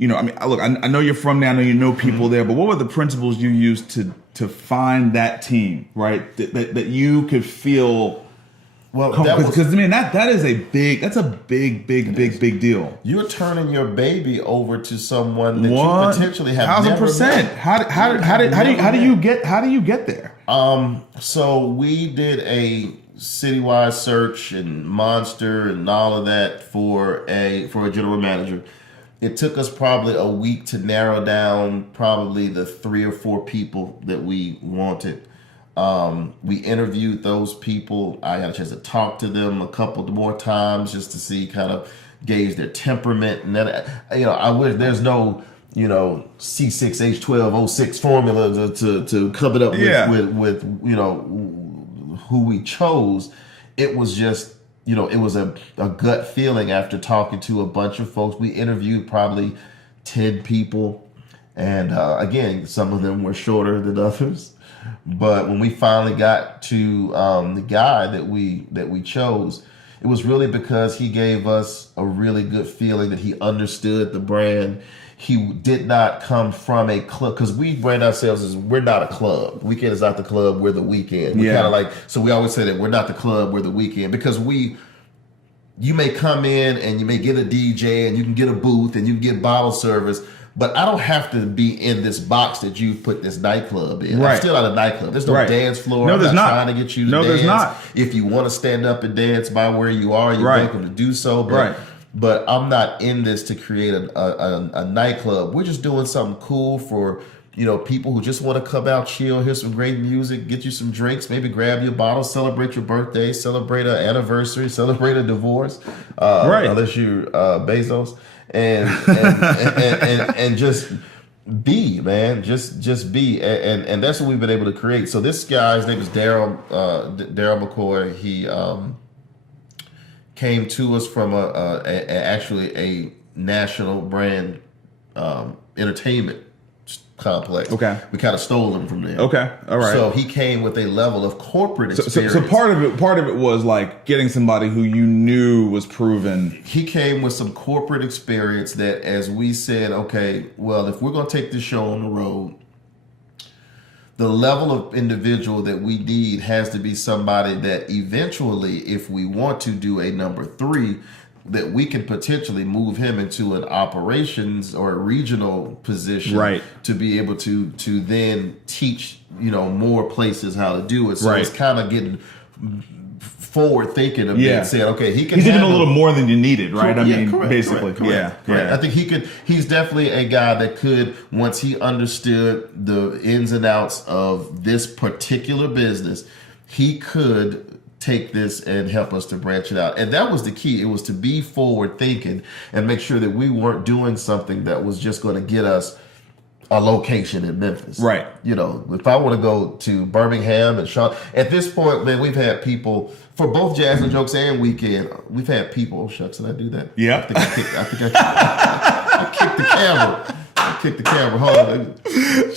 I mean, look, I know you're from there. I know you know people there, but what were the principles you used to find that team, right? That you could feel. Well, because I mean that's a big deal. You're turning your baby over to someone that you potentially have 1,000%. How do you get there? So we did a citywide search and Monster and all of that for a general manager. It took us probably a week to narrow down probably the 3 or 4 people that we wanted. We interviewed those people. I had a chance to talk to them a couple more times just to see, kind of gauge their temperament. And then, I wish there's no, C6H12O6 formula to come it up with who we chose. It was just, it was a gut feeling after talking to a bunch of folks. We interviewed probably 10 people. And again, some of them were shorter than others. But when we finally got to the guy that we chose, it was really because he gave us a really good feeling that he understood the brand. He did not come from a club, because we brand ourselves as we're not a club. Weekend is not the club, we're the weekend. We kind of so we always say that we're not the club, we're the weekend, because you may come in and you may get a DJ and you can get a booth and you can get bottle service, but I don't have to be in this box that you put this nightclub in. Right. I'm still not a nightclub. There's no dance floor. No, there's not. Trying to get you to dance. There's not. If you want to stand up and dance by where you are, you're welcome to do so. But I'm not in this to create a nightclub. We're just doing something cool for people who just want to come out, chill, hear some great music, get you some drinks, maybe grab your bottle, celebrate your birthday, celebrate an anniversary, celebrate a divorce. Unless you're Bezos. And just be, man, just be, and that's what we've been able to create. So this guy, his name is Daryl McCoy. He came to us from actually a national brand entertainment complex. Okay, we kind of stole him from there. Okay, all right. So he came with a level of corporate experience. So part of it was like getting somebody who you knew was proven. He came with some corporate experience that, as we said, okay, well, if we're going to take this show on the road, the level of individual that we need has to be somebody that eventually, if we want to do a number 3, that we can potentially move him into an operations or a regional position, to be able to then teach more places how to do it. So it's kind of getting forward thinking a bit, saying, okay, he's even a little more than you needed, right? Correct, basically, correct. I think he's definitely a guy that could, once he understood the ins and outs of this particular business, he could take this and help us to branch it out. And that was the key. It was to be forward thinking and make sure that we weren't doing something that was just going to get us a location in Memphis. Right. If I want to go to Birmingham and at this point, man, we've had people for both Jazz and Jokes and Weekend. We've had people. Oh, shucks, did I do that? Yeah. I kicked the camera. I kicked the camera. Hold on.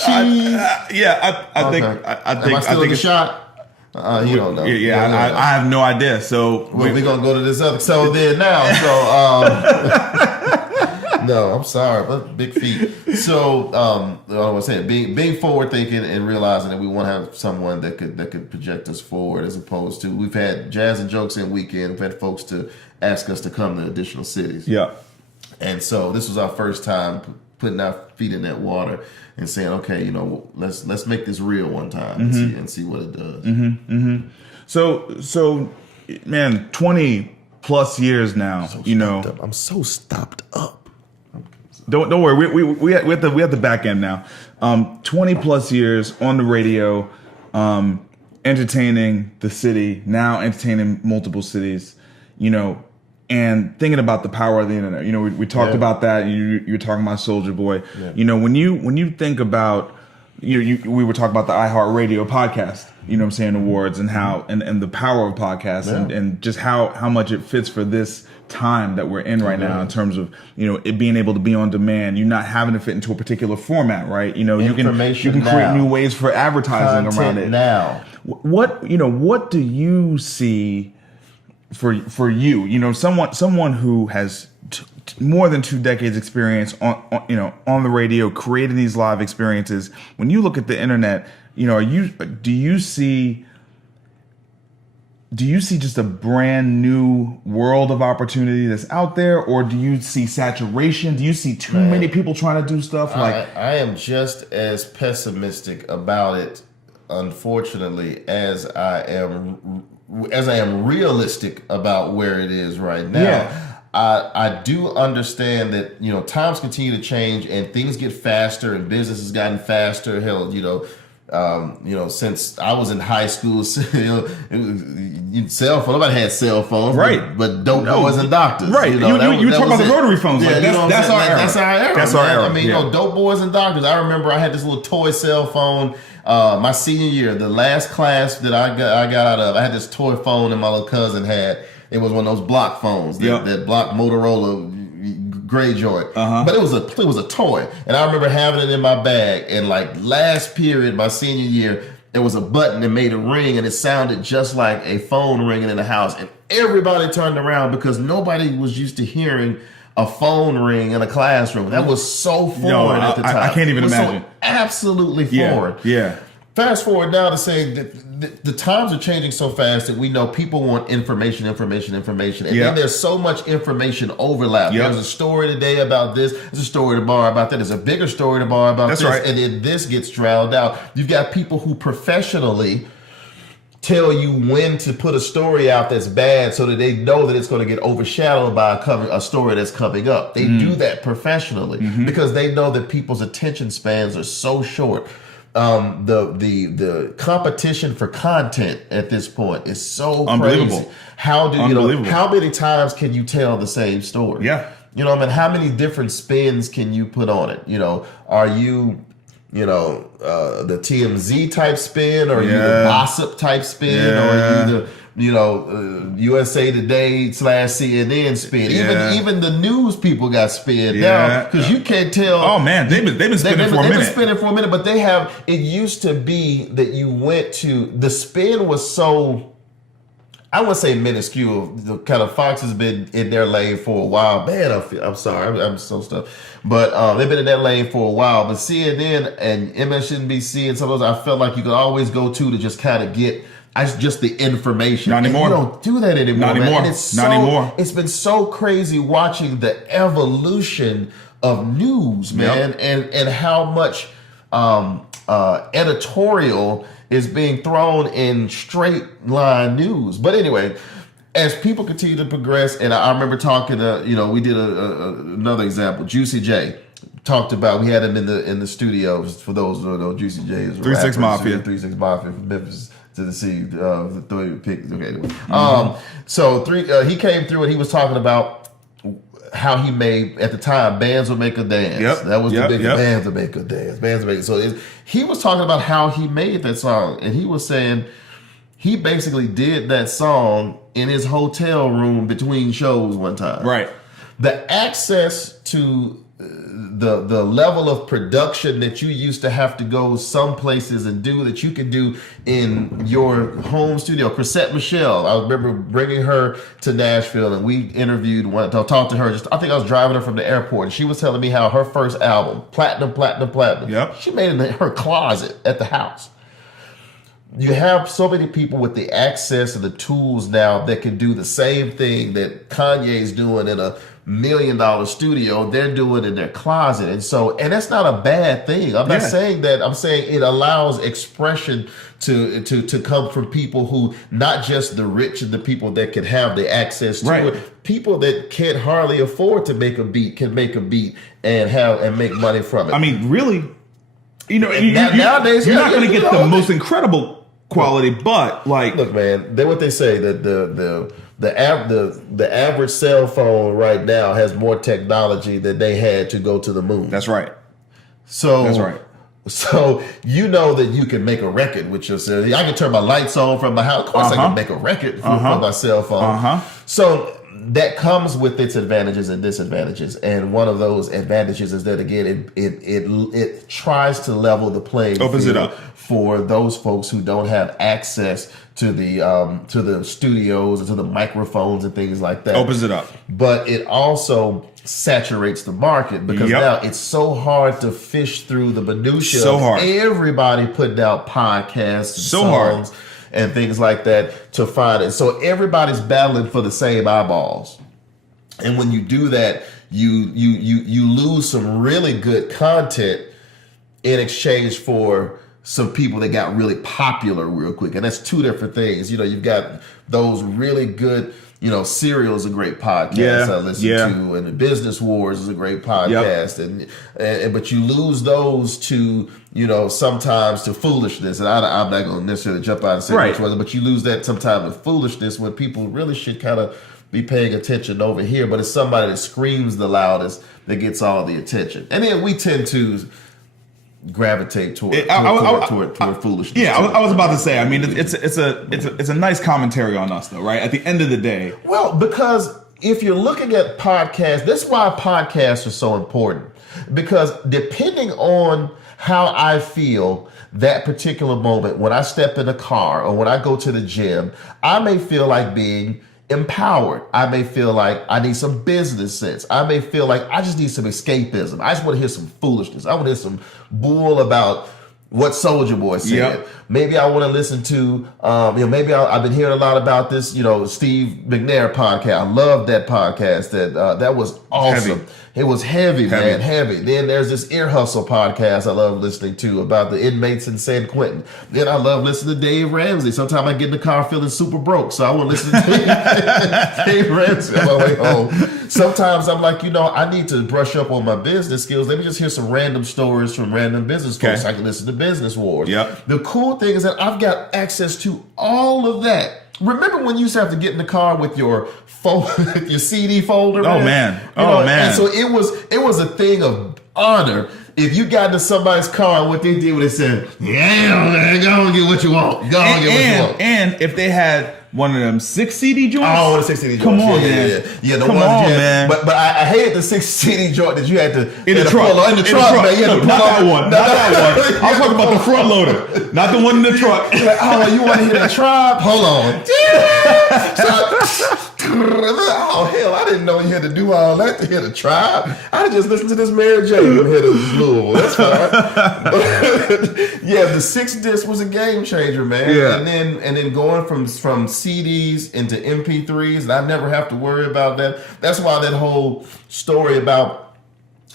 I think. Am I still in the shot? You don't know. I have no idea. So we're gonna go to this other. So then now, no, I'm sorry, but big feet. So I was saying, being forward thinking and realizing that we want to have someone that could project us forward, as opposed to, we've had Jazz and Jokes and Weekend. We've had folks to ask us to come to additional cities. Yeah, and so this was our first time putting our feet in that water and saying, okay, let's make this real one time and see what it does. So, man, 20 plus years now. I'm so stopped up. Don't worry, we at the back end now. 20 plus years on the radio, entertaining the city, now entertaining multiple cities. And thinking about the power of the internet, we talked about that. You were talking about Soulja Boy. Yeah. When you think about, we were talking about the iHeartRadio podcast, awards, and how and the power of podcasts, and just how much it fits for this time that we're in right now, in terms of it being able to be on demand. You're not having to fit into a particular format, right? You can create new ways for advertising around it now. What do you see for you, someone who has more than 2 decades experience on the radio, creating these live experiences. When you look at the internet, do you see just a brand new world of opportunity that's out there, or do you see saturation? Do you see too many people trying to do stuff? I am just as pessimistic about it, unfortunately, as I am realistic about where it is right now. Yeah. I do understand that, times continue to change and things get faster and business has gotten faster. Hell, since I was in high school, cell phone, nobody had cell phones, right? But dope boys and doctors, right? You talk about the rotary phones, yeah, that's our era. That's our era. That's our era. I mean, dope boys and doctors. I remember I had this little toy cell phone. My senior year, the last class that I got out of, I had this toy phone that my little cousin had. It was one of those block phones, that block Motorola gray joint. But it was a toy, and I remember having it in my bag. And like last period, my senior year, there was a button that made a ring, and it sounded just like a phone ringing in the house. And everybody turned around because nobody was used to hearing a phone ring in a classroom. That was so foreign at the time. I can't even imagine. So absolutely foreign. Yeah. Fast forward now to saying that the times are changing so fast that we know people want information. And then there's so much information overlap. There's a story today about this. There's a story tomorrow about that. There's a bigger story tomorrow about this. Right. And then this gets drowned out. You've got people who professionally tell you when to put a story out that's bad so that they know that it's going to get overshadowed by a story that's coming up. They do that professionally because they know that people's attention spans are so short. The competition for content at this point is so unbelievable. Crazy. How many times can you tell the same story? Yeah. How many different spins can you put on it? Are you the TMZ type spin, or are you the gossip type spin, or are you the USA Today / CNN spin? Even the news people got spin now, because you can't tell. Oh man, they've been spinning for a minute. They've been spinning for a minute, but they have. It used to be that you went to the spin was so, I wouldn't say minuscule. The kind of Fox has been in their lane for a while. Man, I'm sorry, I'm so stuffed. But they've been in that lane for a while. But CNN and MSNBC and some of those, I felt like you could always go to just kind of get just the information. Not anymore. And you don't do that anymore. Not anymore. And Not anymore. It's been so crazy watching the evolution of news, man, and how much editorial is being thrown in straight line news. But anyway, as people continue to progress, and I remember talking to, we did another example, Juicy J. Talked about, we had him in the studio. For those who don't know, Juicy J is 3-6 Mafia. 3-6 Mafia from Memphis, Tennessee. So he came through and he was talking about how he made, at the time, Bands Would Make a Dance. That was the big Bands Would Make a Dance. So he was talking about how he made that song, and he was saying he basically did that song in his hotel room between shows one time. Right. The access to the level of production that you used to have to go some places and do that you could do in your home studio. Chrisette Michelle, I remember bringing her to Nashville, and we interviewed, talked to her. I think I was driving her from the airport, and she was telling me how her first album, Platinum, she made it in her closet at the house. You have so many people with the access and the tools now that can do the same thing that Kanye's doing in a $1 million studio. They're doing in their closet. And that's not a bad thing. I'm not saying that. I'm saying it allows expression to come from people who, not just the rich and the people that can have the access to it. People that can't hardly afford to make a beat can make a beat and make money from it. I mean, really, nowadays you're not going to get the most incredible quality, but like, look, man, what they say, that the average cell phone right now has more technology than they had to go to the moon. That's right. So that's right. So that you can make a record with your cell. I can turn my lights on from my house. Of course, I can make a record from my cell phone. So that comes with its advantages and disadvantages. And one of those advantages is that, again, it tries to level the playing opens field it up for those folks who don't have access to the studios and to the microphones and things like that. Opens it up. But it also saturates the market because now it's so hard to fish through the minutia. So hard. Everybody putting out podcasts and songs and things like that to find it. So everybody's battling for the same eyeballs. And when you do that, you lose some really good content in exchange for some people that got really popular real quick. And that's two different things. You've got those really good, Serial is a great podcast I listen to, and the Business Wars is a great podcast. And but you lose those to, sometimes to foolishness. And I'm not going to necessarily jump out and say which one, but you lose that sometimes to foolishness when people really should kind of be paying attention over here. But it's somebody that screams the loudest that gets all the attention. And then we tend to gravitate toward foolishness. Yeah, I was about to say. I mean, it's a nice commentary on us, though, right? At the end of the day. Well, because if you're looking at podcasts, that's why podcasts are so important. Because depending on how I feel that particular moment, when I step in a car or when I go to the gym, I may feel like being empowered. I may feel like I need some business sense. I may feel like I just need some escapism. I just want to hear some foolishness. I want to hear some bull about what Soulja Boy said. Yep. Maybe I want to listen to, maybe I've been hearing a lot about this, Steve McNair podcast. I love that podcast. That was awesome. Heavy. It was heavy, man, heavy. Then there's this Ear Hustle podcast I love listening to about the inmates in San Quentin. Then I love listening to Dave Ramsey. Sometimes I get in the car feeling super broke, so I want to listen to Dave Ramsey on my way home. Sometimes I'm like, I need to brush up on my business skills. Let me just hear some random stories from random business folks. So I can listen to Business Wars. Yep. The cool thing is that I've got access to all of that. Remember when you used to have to get in the car with your your CD folder? Oh man! And so it was a thing of honor if you got into somebody's car and what they did was they said, "Yeah, man, go and get what you want. Go and get what you want." And if they had one of them 6 CD joints. Oh, the 6 CD joints. Come on, man. Yeah, the Come ones on, you had, man. But I hated the 6 CD joint that you had to in the trunk. In the trunk, man. You had to pull not up. that one. Not that one. I was talking about the front loader, not the one in the truck. Oh, you want to hear the Tribe? Hold on. Oh hell, I didn't know you had to do all that to hear the Tribe. I just listened to this Mary J. and hear this Louisville. That's fine. Yeah, the 6 disc was a game changer, man. Yeah. And then going from CDs into MP3s, and I never have to worry about that. That's why that whole story about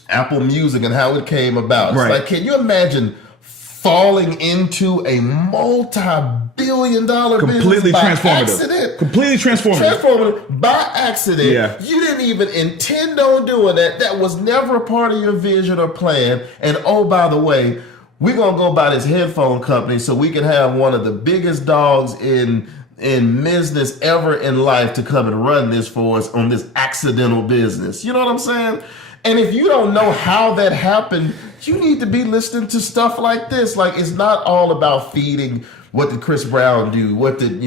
Apple Music and how it came about. It's like, can you imagine falling into a multi-billion-dollar business by accident? Completely transformative. By accident. Yeah. You didn't even intend on doing that. That was never a part of your vision or plan. And oh, by the way, we're going to go buy this headphone company so we can have one of the biggest dogs in business ever in life to come and run this for us on this accidental business. You know what I'm saying? And if you don't know how that happened, you need to be listening to stuff like this. Like, it's not all about feeding what did Chris Brown do, what did,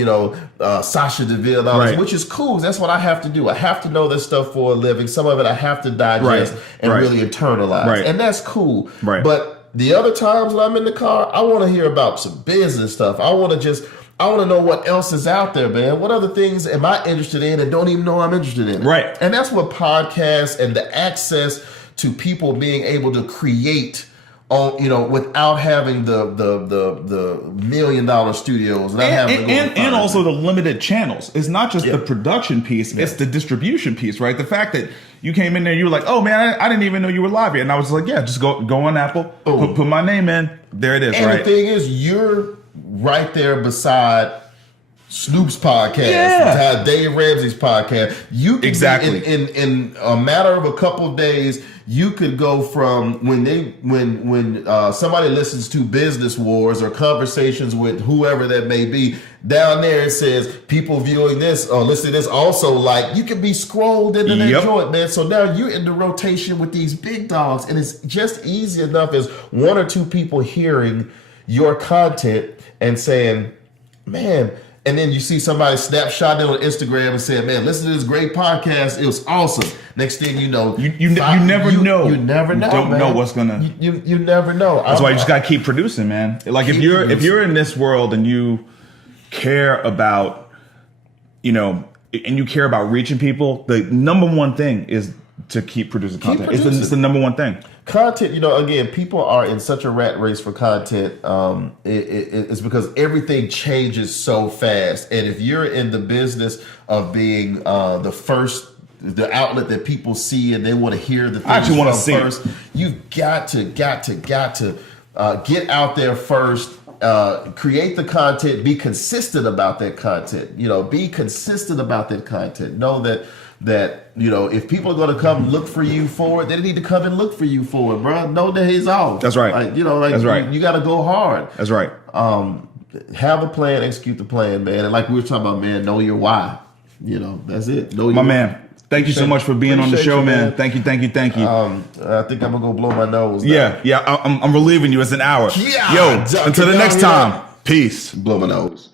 Sasha DeVille, all this, which is cool. That's what I have to do. I have to know this stuff for a living. Some of it I have to digest and really internalize. And that's cool. But the other times when I'm in the car, I want to hear about some business stuff. I want to know what else is out there, man. What other things am I interested in and don't even know I'm interested in? Right. And that's what podcasts and the access to people being able to create on, without having the $1 million studios and also the limited channels. It's not just the production piece; it's the distribution piece, right? The fact that you came in there, you were like, "Oh man, I didn't even know you were live here," and I was like, "Yeah, just go on Apple, put my name in, there it is." And the thing is, you're right there beside Snoop's podcast, beside Dave Ramsey's podcast. You could in a matter of a couple of days. You could go from when somebody listens to Business Wars or Conversations with whoever that may be, down there it says people viewing this or listening to this also like, you can be scrolled into that joint, man. So now you're in the rotation with these big dogs, and it's just easy enough as 1 or 2 people hearing your content and saying, man, and then you see somebody snapshot it on Instagram and say, "Man, listen to this great podcast. It was awesome." Next thing you know, you never know. You never know. You don't man. know what's gonna. You never know. That's why you just gotta keep producing, man. Like if you're in this world and you care about, and you care about reaching people, the number one thing is to keep producing content. It's the number one thing. Content, again, people are in such a rat race for content. It's because everything changes so fast. And if you're in the business of being the outlet that people see and they want to hear the things I actually want to see first, you've got to get out there first. Create the content. Be consistent about that content. Be consistent about that content. Know that if people are going to come look for you for it, they need to come and look for you for it, bro. No days off. That's right. That's right. You got to go hard. That's right. Have a plan, execute the plan, man. And like we were talking about, man, know your why. That's it. Know your My why. man. Thank you so much for being on the show, man. Thank you. I think I'm gonna go blow my nose. Yeah. I'm relieving you. It's an hour. Yeah. Yo, until the next time. Peace. Blow my nose.